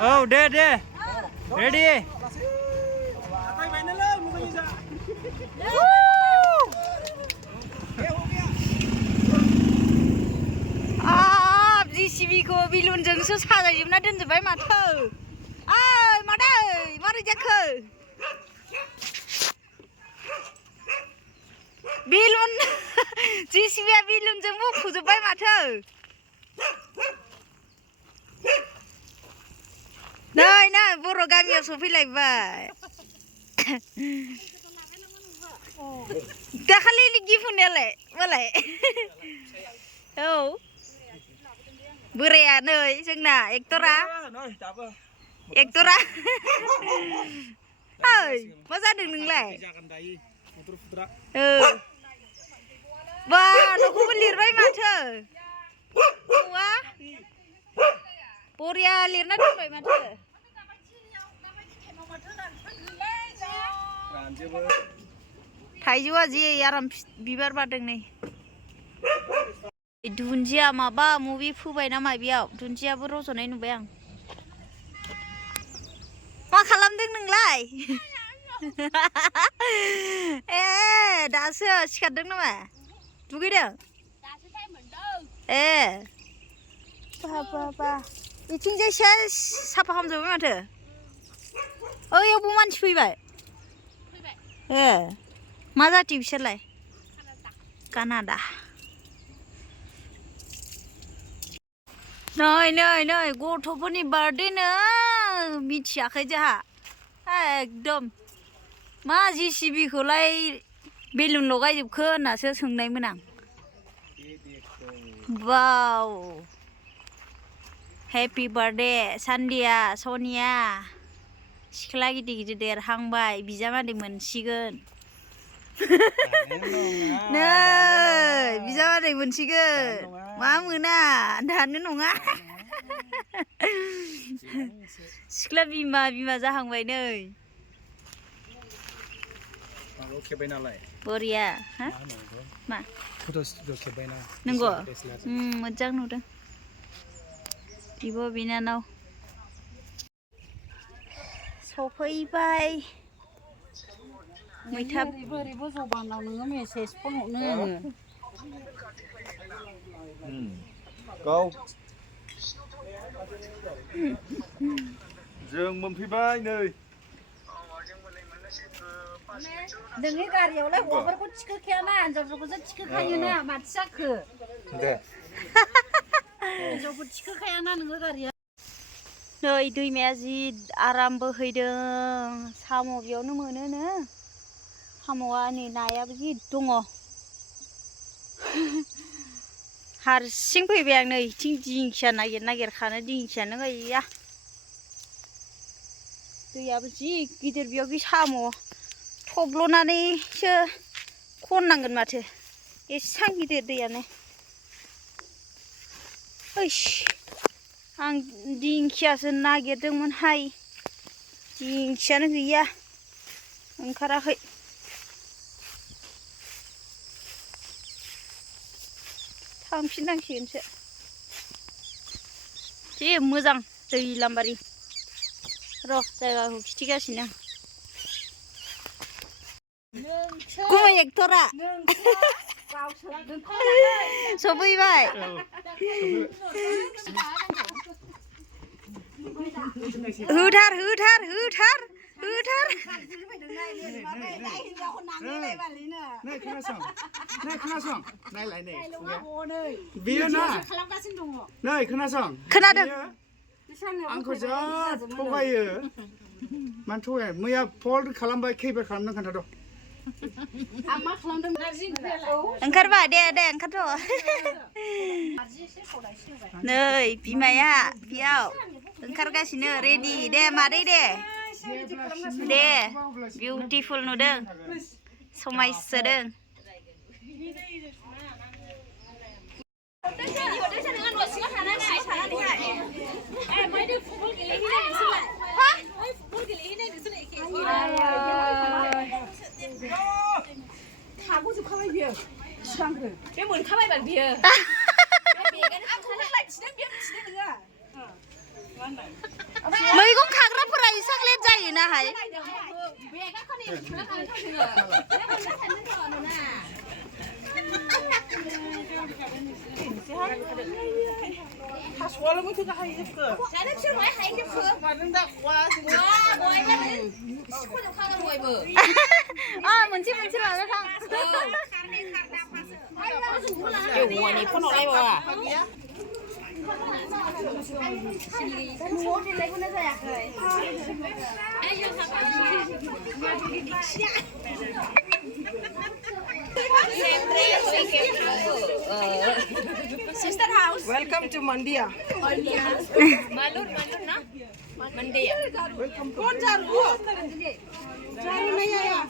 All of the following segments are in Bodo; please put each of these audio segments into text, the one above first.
Oh, deh. Ready? JCB ko bilunजोंसो साजायजोबना दोनजोबबाय माथो मादै मारै जाखो बिलुन JCBआ बिलुनजों मुखुजोबबाय माथो नै बर' गामियाव सफैलायबाय दाखालि गिफ्ट होनायालाय मालाय औ बोराया नै जोंना एक्टरा ओइ मा जादों नोंलाय बा न'खौबो लिरबाय माथो न'आ बरिया लिरना दोनबाय माथो थाइजौआ जि आराम बिबार बारदों नै दुन्दिया माबा मुभि फोबाय ना माबियाव दुन्दियाबो रज'नाय नुबाय आं मा खालामदों नोंलाय ए दासो सिखारदों नामा दुगैदों ए बा बिथिंजायसो साफा खालामजोबबाय माथो ओइयावबो मानसि फैबाय ए मा जाति बिसोरलाय कानाडा नै गथ'फोरनि बार्थडेनो मिथियाखै जोंहा एकदम मा JCB खौलाय बेलुन लगायजोबखो होननासो सोंनायमोन आं वाव हेपि बार्थडे सान्दिया सनिया सिख्ला गिदिर देरहांबाय बिजामादै मोनसिगोन नै बिजामादै मोनसिगोन मा मोना दानो नङा सिख्ला बिमा जाहांबाय नै बरिया मा नंगौ मोजां नुदों बिब' बिनानाव सफैबाय मैथा बोरैबो जबानाव नोङो मेसेज फन हरनो गाव जों मोनफैबाय नै नोंनि गारियावलाय हौवाफोरखौ थिखोखायाना हिनजावफोरखौसो थिखोखायोना माथो जाखो दे हिनजावफोर थिखोखायाना नोङो गारिया नै दैमाया जि आराम बोहैदों साम' बेयावनो मोनोनो साम'आ नै नायाबो जि दङ हारसिं फैबाय आं नै इथिं दिंखिया नागिर खानो दिंखियानो गैया दैयाबो जि गिदिर बेयाव साम' थब्ल'नानैसो खननांगोन माथो एसां गिदिर दैयानो ओइस आं दिंखियासो नागिरदोंमोनहाय दिंखियानो गैया ओंखाराखै थांफिननांसिगोनसो जि मोजां दै लामबारि र' जायगाखौ खिथिगासिनो गुमै एक्टरा सफैबाय होथार खोनादों आंखौ जा थगायो मानो थगायो मैया फन खालामबाय खैबार खालामदों खोन्थाद' आं मा खालामदों ओंखारबाय दे ओंखारथ' नै बिमाया बेयाव ओंखारगासिनो रेडि दे मादै दे बिउटिफुल नुदों समायसोदों थाबोजोबखाबाय बियो सिगांग्रो बे मोनखाबायबाल बियो Haşvalı mı tuka hayır kı? Canım şu var hayır şu. Madem da var. Boy ben. Şu da kalır boy bu. 아 뭔지 말고 상. Kiểu ngồi này con nó đây rồi à? Sister house. Welcome to Mandia. Malur na? Mandia. Kon jaru? Jaru nahi aaya.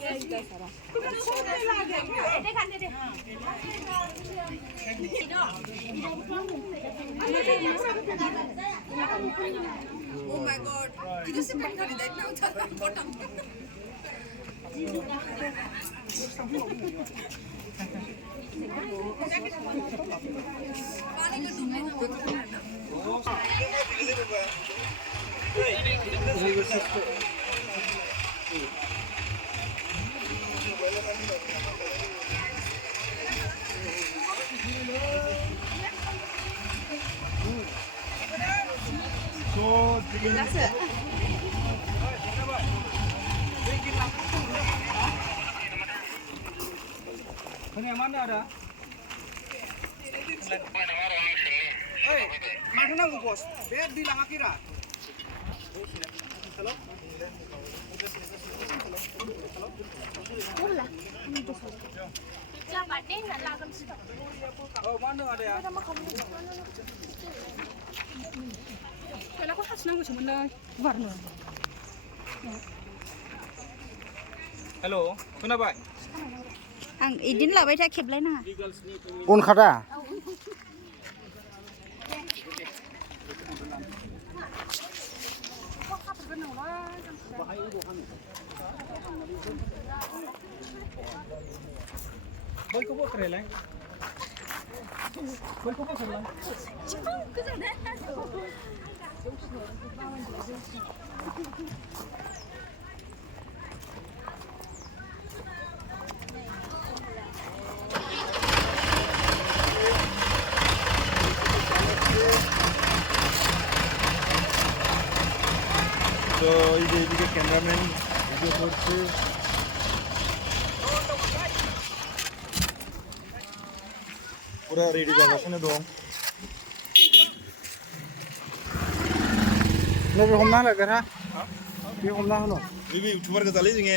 Oh my god. Kita simpan kali dah nak ucap potong. Ini yang mana ada? Hei, mana nang bos? Biar bilang akhirat. Halo? Oh, mana ada ya? Kalau aku khas nanggu cuma dah warna. Halo, kenapa? Ang idin lah baca keblai na. Un khada. Boinibw kerela. Boinibw kerela. So 이게 cameraman video করছে পুরো রেডি যাচ্ছে dong 너 왜 혼나 그래? 왜 혼나 하노? 왜 유튜버 그 달리 중에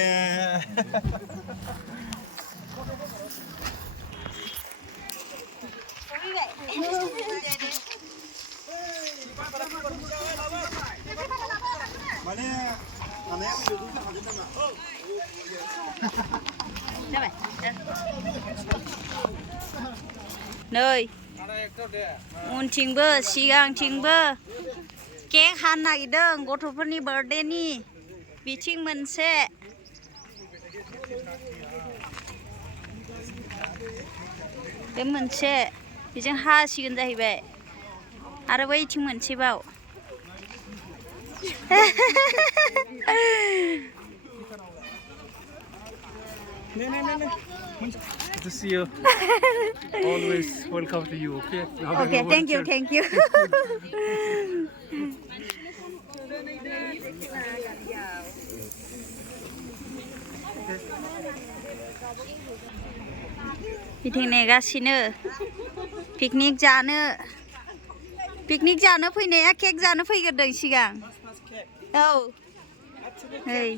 Mana? Mana yang duduk kan ada tengah. Đây. Nơi. Untingbo, siगांथिंबो केक हानो नागिरदों गथ'फोरनि बार्थडेनि बिथिं मोनसे बे मोनसे बेजों हासिगोन जाहैबाय आरो बैथिं मोनसेबाव Good to see you. Always welcome to you. Okay. Okay, thank you, thank you. बिथिं नेगासिनो पिकनिक जानो फैनाया केक जानो फैग्रोदों सिगां औ ओइ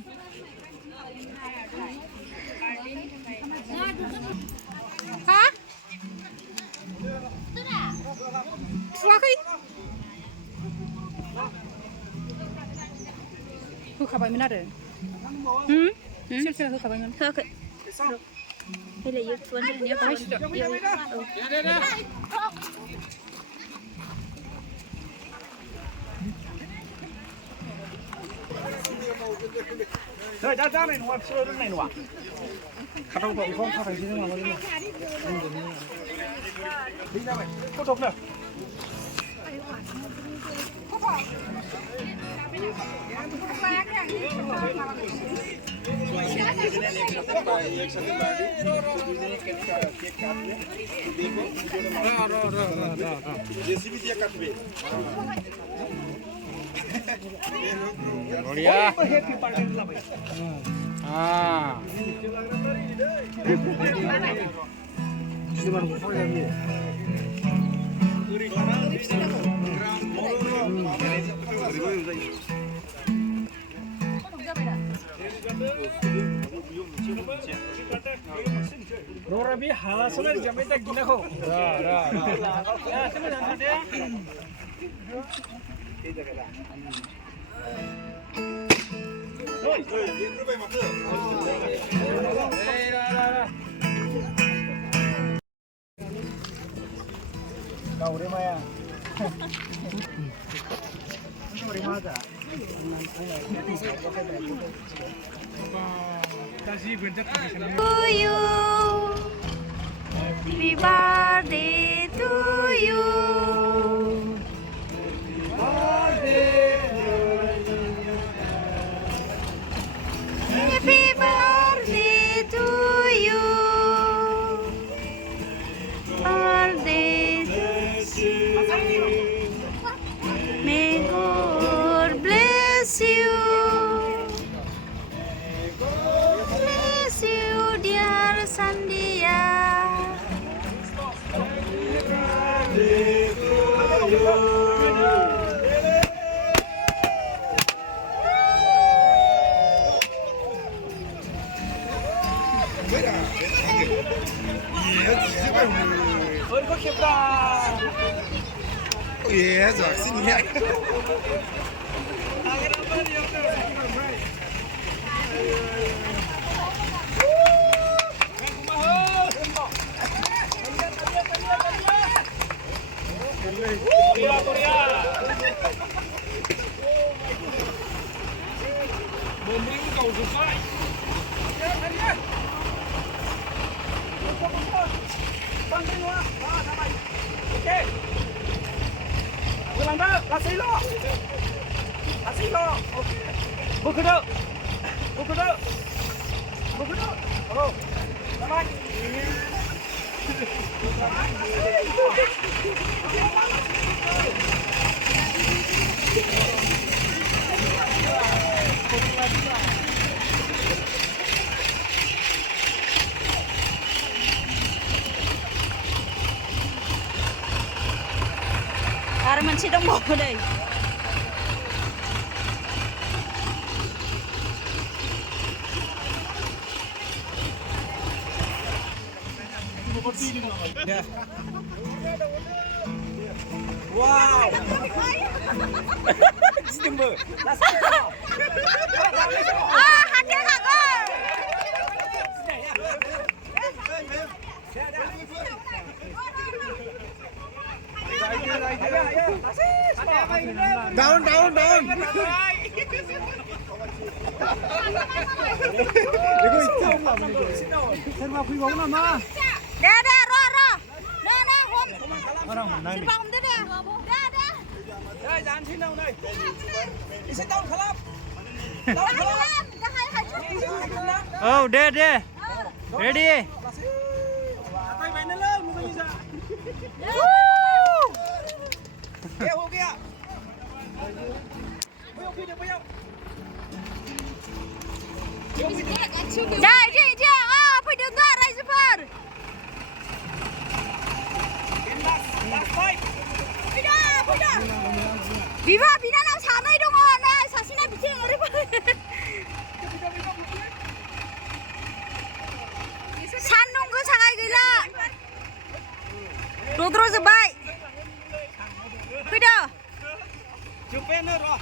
हा सुवाखै होखाबायमोन आरो सेल होखाबायमोन होआखै फैलायो 자, 자네 누가 치료를 내 누가. 가방 벗고 가방 지는 거 말이야. 이자매. 또 덮나. JCB dia katbe. बढ़िया हाँ Norabi halas sudah jamnya tak gila kok. Ya, cuma jangan dia. Kau di mana? Kau di mana? Kasih bentuk To you, happy birthday to you. Happy birthday to you. Birthday to you. May God bless you. Bless you, dear Sandia. Iya, vaksinnya. Ada masih dong mau deh. Wow. Ah, hadiah kakak. Down. Ibu itu sama kui bóng nào mà? Dah, ro. Nè, hôm. Xin bóng thế nè. Dah. Đây, dàn xin đâu đây? Đi xin đâu khá lắm. Oh, there. Ready? Tay mày lên lên, một ra. Kìa, hộ kìa. Bây giờ. Dah, dia. Ah, apa dengar rai super. Last fight. Pida. Viva, bina nang sanai dong nah, sasina bikin ngeri. Sandung ku sangai gila. Rodro sebai. Pida. Chụp nữa rồi.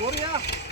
Gloria.